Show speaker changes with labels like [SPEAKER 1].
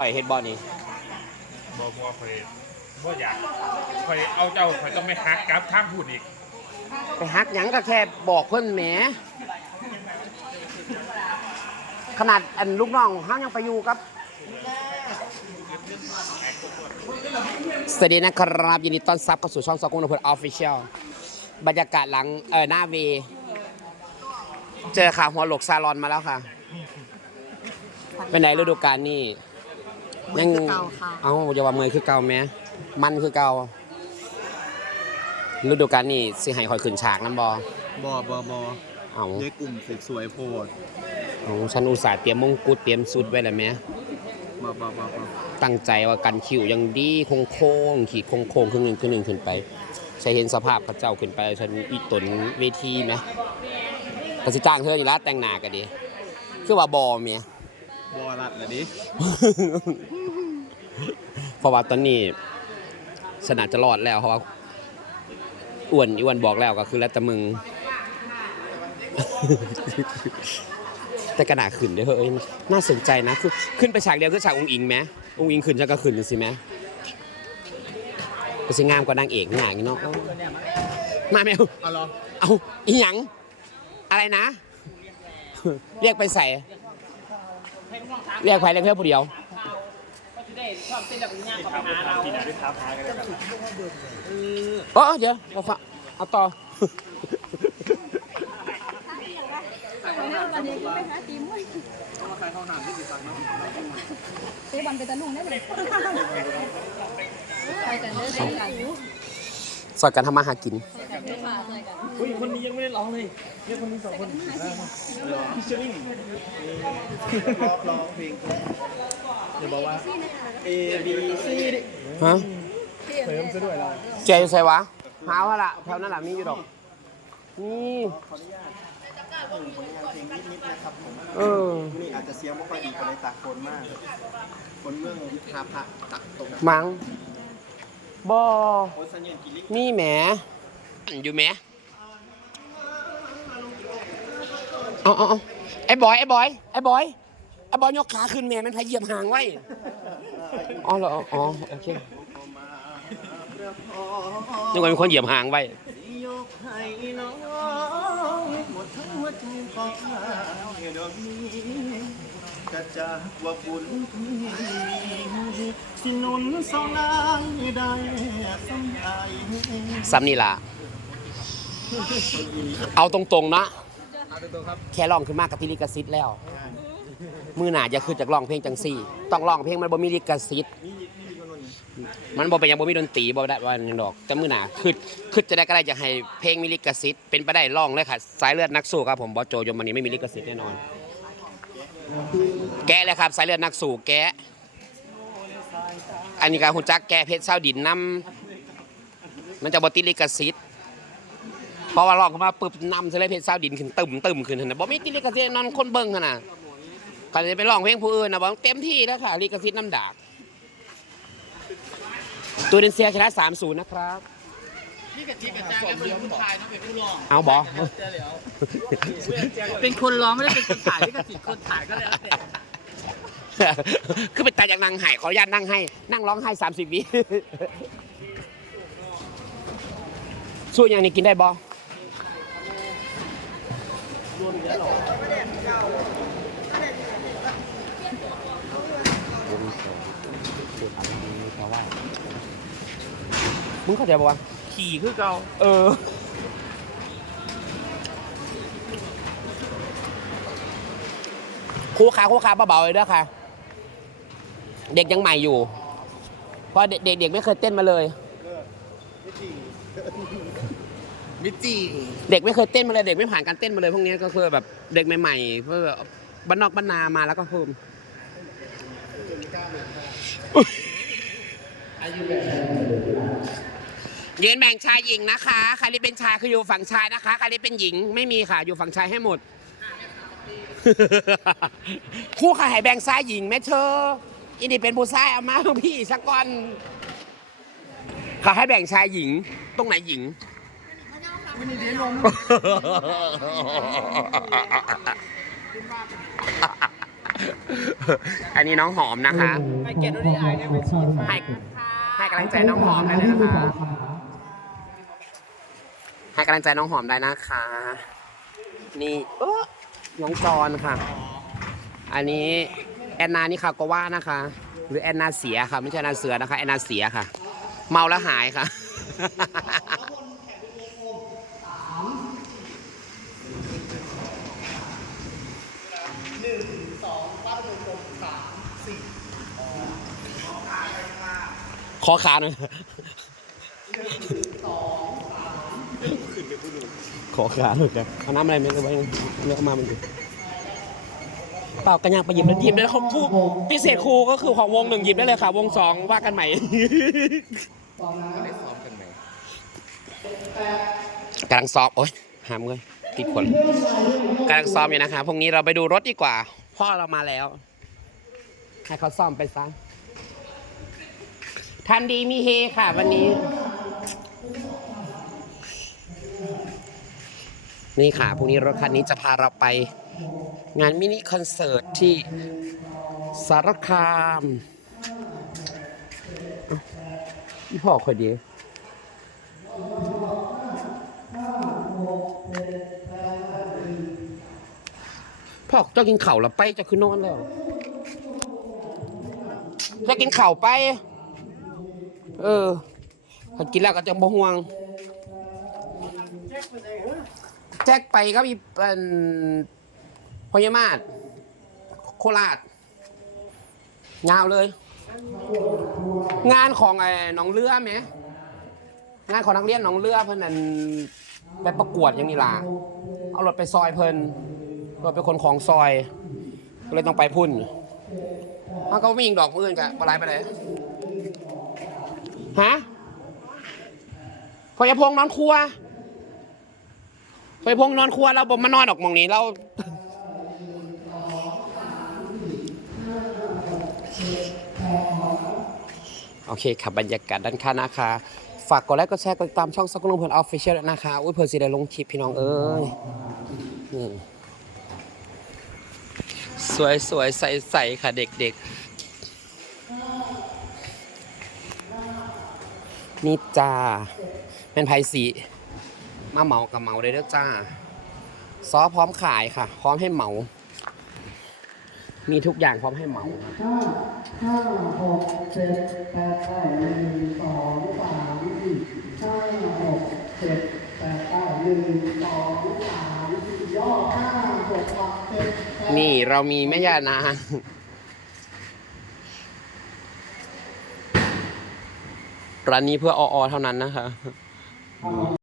[SPEAKER 1] ปล่อยเฮ็ดบอลนี่
[SPEAKER 2] บ่บ่คอยบ่อยากคอยเอาเจ้าคอยต้องไม่ฮักกลับทางพูดอีก
[SPEAKER 1] ไปฮักหยังก็แค่บอกเพิ่นแหม ขนาดอันลูกน้องห้างยังไปอยู่ครับ สวัสดีนะครับ ยินดีต้อนรับเข้าสู่ช่องซอกุ้งนพลออฟฟิเชียลบรรยากาศหลังเออหน้าเว เจอค่ะหัวหลกซาลอนมาแล้วค่ะ เป็นไหนฤดูกาลนี่
[SPEAKER 3] เหมือนคือเก่าค่ะ
[SPEAKER 1] เอ้าอย่าว่าเมยคือเก่าแหมมันคือเก่าฤดูกาลนี่สิให้คอยขึ้นฉากน้ำบอบ
[SPEAKER 3] อบอบอ
[SPEAKER 1] เอา
[SPEAKER 3] เยกลุ่มสวยๆโพด
[SPEAKER 1] เอาฉันอุตส่าห์เตรียมมงกุฎเตรียมสุดไว้แล้วแหม
[SPEAKER 3] บอบอบอบอ
[SPEAKER 1] ตั้งใจว่ากันคิวยังดีโค้งโค้งๆขีดโค้งโค้งๆครึ่งหนึ่งครึ่งหนึ่งขึ้นไปใช้เห็นสภาพพระเจ้าขึ้นไปฉันอีตนเวทีไหมกสิจ้างเธอนี่ละแต่งหน้ากันดี คือว่าบอเมีย
[SPEAKER 3] บอรัดนะดิ
[SPEAKER 1] เพราะว่าตอนนี้สนาจะรอดแล้วเพราะว่าอ้วนอ้วนบอกแล้วก็คือแล้วแต่มึง แต่กระหนาขึ้นเด้อเฮ้ยน่าสนใจนะคือขึ้นไปฉากเดียวคือฉากองค์อิงไหมองค์อิงขึ้นฉันก็ขึ้นสิไหมก็สิงามกว่านางเอกหนังเนาะมาแมว
[SPEAKER 3] เอาเหรอ
[SPEAKER 1] เอาอีหยังอะไรนะ เรียกไปใส่ เรียกใครเรียกเพื่อนผู้เดียว
[SPEAKER 2] ที่ ไหนได้ท้าทายกันแบบ
[SPEAKER 1] เอเดี๋ยวเอาฝะเอาต่อ
[SPEAKER 4] วันนี้ก็ไปหาตีมวยซื้อบอลไปตะลุงได้เลยไปกันเลยไปกัน
[SPEAKER 1] สอนการทำมาหากิน
[SPEAKER 2] อุ้ยคนนี้ยังไม่ได้ร้องเลยเนี่ยคนนี้สองคนพิชริ่ง
[SPEAKER 3] รอบร้องเพลง เดี๋ยวบอกว่า A B C ดิ
[SPEAKER 1] ฮะ
[SPEAKER 3] เสริมซะด้วยเรา
[SPEAKER 1] เจอยู่ใส่วะหาวะล่ะแถวนั้นล่ะมีอยู่ดอกนี่
[SPEAKER 3] ขออนุญาตผลงานเพลงนิดๆนะครับผม
[SPEAKER 1] เออ
[SPEAKER 3] นี่อาจจะเสียงไม่ค่อยดีกันเลยตากฝนมากฝนเมืองทาพระตักตก
[SPEAKER 1] มังบอ
[SPEAKER 3] โอ้ยสัญญาณกิลิ
[SPEAKER 1] นี่แหมอยู่แหมเอาเอาเอาไอ้บอยไอ้บอยไอ้บอยไอ้ บอยยกขาขึ้นแม่มันพายเหยียบหางไว้ อ๋อเหรอ อ๋อ โอเคนึกว่ามีคนเหยียบหางไว้
[SPEAKER 3] ยกให้น้องหมดทั้งหัวใจของเราดอกนี้กระจากว่าบุญที่สินุนสองนางได้สำใหญ่
[SPEAKER 1] ซ้ำนี่ล่ะ เอาตรงๆนะ แค่ร้องขึ้นมากกับทีลิขสิทธิ์แล้ว มือหนาจะขึ้นจากร้องเพลงจังสี่ ต้องร้องเพลงมันบ่มีลิขสิทธิ์มันบ่เป็นยังบ่มีดนตรีบ่ได้ว่าหยังดอก แต่มือหนาคือคือจะได้ก็ได้จะให้เพลงมีลิขสิทธิ์เป็นไปได้ร้องเลยค่ะสายเลือดนักสู้ครับผมบอสโจยมวันนี้ไม่มีลิขสิทธิ์แน่นอน แกะเลยครับสายเลือดนักสู้แกะอันนี้ก็หุ่นจักแกะเพชรเศร้าดินน้ำมันจะบ่ติลิขสิทธิ์เพราะว่าร้องเข้ามาปึ๊บนำใส่เลยเพชรเศร้าดินขึ้นตึมตึมขึ้นนะบ่มีติลิขสิทธิ์นอนคนเบิ่งหั่นน่ะ ใครจะไปร้องเพลงผู้อื่นนะบอกเต็มที่แล้วค่ะลิขสิทธิ์น้ำดากตูเดนเซียชนะ3-0นะครับ
[SPEAKER 5] พี่กะทิกะจ้างแล้วเป็นผู้ชายต้องเป็นผู้ร้อง
[SPEAKER 1] เอาบอ
[SPEAKER 5] เป็นคนร้องไม่ได้เป็นคนถ่ายพี่กะทิคนถ่ายก็เลยแล้วแต่
[SPEAKER 1] คือเป็นตาจากนางไห้ขออนุญาตนั่งให้ นั่งร้องไห้สามสิบวิสู้อย่างนี้กินได้บอ มึงเข้าใจปะวะ
[SPEAKER 2] ขี่คือเก่า
[SPEAKER 1] เออ ครูขาครูขาเบาๆเลยด้วยค่ะ เด็กยังใหม่อยู่ เพราะเด็กเด็กๆไม่เคยเต้นมาเลย
[SPEAKER 5] มิจริง
[SPEAKER 1] เด็กไม่เคยเต้นมาเลย เด็กไม่ผ่านการเต้นมาเลยพวกนี้ก็คือแบบเด็กใหม่ๆเพื่อแบบบ้านนอกบ้านนามาแล้วก็เพิ่ม ยืนแบ่งชายหญิงนะคะใครที่เป็นชายคืออยู่ฝั่งชายนะคะใครที่เป็นหญิงไม่มีค่ะ อยู่ฝั่งชายให้หมด คู่ขายแบ่งซ้ายหญิงแม่เธออินดีเป็นผู้ชายเอามาเอาพี่สักก่อนเขาให้แบ่งชายหญิงตรงไหนหญิง อันนี้น้องหอมนะคะ
[SPEAKER 5] ให้เกียรติดูดีไอเนี่ยไปฉีด
[SPEAKER 1] ให้ให้กำลังใจน้องหอมได้เลยนะคะ ให้กำลังใจน้องหอมได้นะคะ นี่เอ้อน้องจอนค่ะ อันนี้แอนนานี่ค่ะก็ว่านะคะ หรือแอนนาเสียค่ะไม่ใช่แอนนาเสือนะคะแอนนาเสียค่ะ เมาแล้วหายค่ะ อขาหน่อยขอขาหน่อยครับเอาน้ำอะไรไม่รู้ไว้เลือกมามันอยู่เปล่ากระยังไปหยิบแล้วหยิบได้เลยของครูพิเศษครูก็คือของวงหนึ่งหยิบได้เลยค่ะ วงสองว่ากันใหม่กำลังซ้อมโอ๊ยหามเลยติดผลกำลังซ้อมอยู่นะคะพรุ่งนี้เราไปดูรถดีกว่า พ่อเรามาแล้ว ให้เขาซ่อมไปซะ ทันดีมีเฮค่ะ วันนี้ นี่ค่ะพรุ่งนี้รถคันนี้จะพาเราไป งานมินิคอนเสิร์ตที่สารคามเอ้าพี่พ่อคอยดีพ่อเจ้ากินเข่าวแล้วไปเจะคือนอนแล้วเจะกินเข่าวไป เออถ้ากินแล้วก็จะบ่ห่วง แจ็คไปก็มีเป็นพญามาศโคราชยาวเลย งานของไอ้หนองเรือไหมงานของนักเรียนหนองเรือเพิ่นนั่นไปประกวดอย่างนี้ล่ะเอารถไปซอยเพิ่นรถเป็นคนของซอย ก็เลยต้องไปพุ่นเขาก็ไม่ยิงดอกมืออื่นกะบลายไปไหน ฮะพอยพงนอนครัวพอยพงนอนครัวเราบ่มานอนออกมองนี้เราโอเคครับบรรยากาศด้านข้างนะคะ ฝากกดไลค์กดแชร์กดติดตามช่องสักลุงเพื่อนออฟฟิเชียลนะคะอุ้ยเพื่อนสิได้ลงคลิปพี่น้องเอ้ยนี่สวยสวยใสใสค่ะเด็กๆ นี่จ้าเป็นไพสีมาเหมากับเหมาเลยเด้อจ้า ซอพร้อมขายค่ะ พร้อมให้เหมา มีทุกอย่างพร้อมให้เหมาค่ะ
[SPEAKER 6] ห้าหกเจ็ดแปดเก้าหนึ่งสองสามสี่ห้าหกเจ็ดแปดเก้าหนึ่งสองสามสี่ย่อห้าหกเจ็ดแปด
[SPEAKER 1] นี่เรามีแม่ย่านาง ร้านนี้เพื่อออเท่านั้นนะคะ